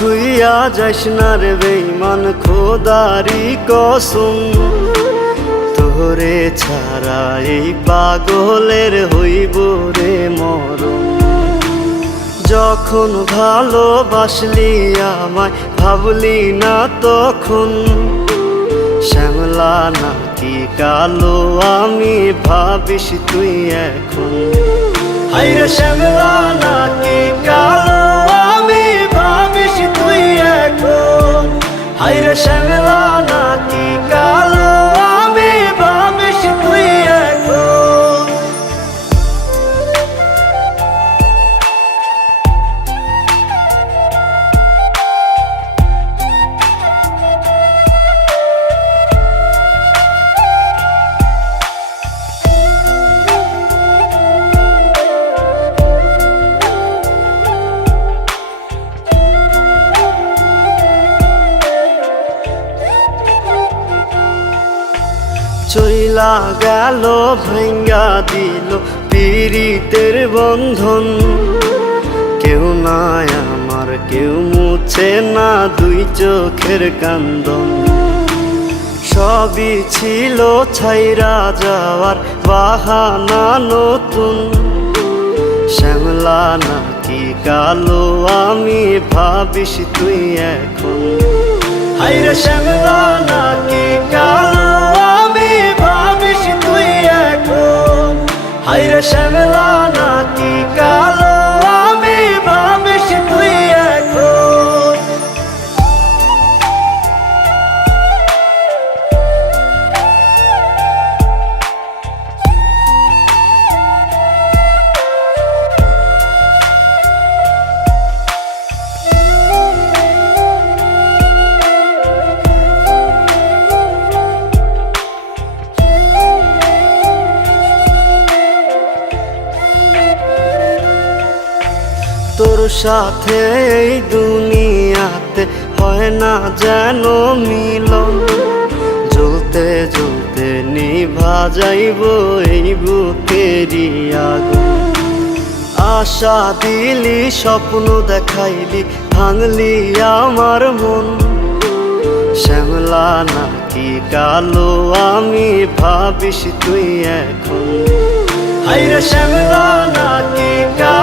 ভুইয়া যাইস না রে বেঈমান খোদারি কসম, তোরে ছাড়া এই পাগলের হইব রে মরণ। যখন ভালোবাসলি আমায় ভাবলি না তখন, শ্যামলা নাকি কালো আমি ভাবিস তুই এখন। হায়রে শ্যামলা নাকি কালো আমি ভাবিস তুই এখন। হায়রে শ্যামলা নাকি কালো আমি ভাবিস তুই এখন। চইলা গেল ভাঙ্গা দিল পীড়িতের বন্ধন, কেউ নাই আমার কেউ মুছে না দুই চোখের কান্দন। সবই ছিল ছাইরা যাওয়ার বাহানা নতুন, শ্যামলা নাকি কালো আমি ভাবিস তুই এখন। হায়রে শ্যামলা নাকি কালো আমি ভাবিস তুই এখন। হায়রে শ্যামলা নাকি কালো আমি ভাবিস তুই এখন। তোর সাথে এই দুনিয়াতে হয় না যেন মিলন, জ্বলতে জ্বলতে নিভা যাইব এই বুকেরই আগুন। আশা দিলি স্বপ্ন দেখাইলি ভাঙলি আমার মন, শ্যামলা নাকি কালো আমি ভাবিস তুই এখন। হায়রে শ্যামলা নাকি কালো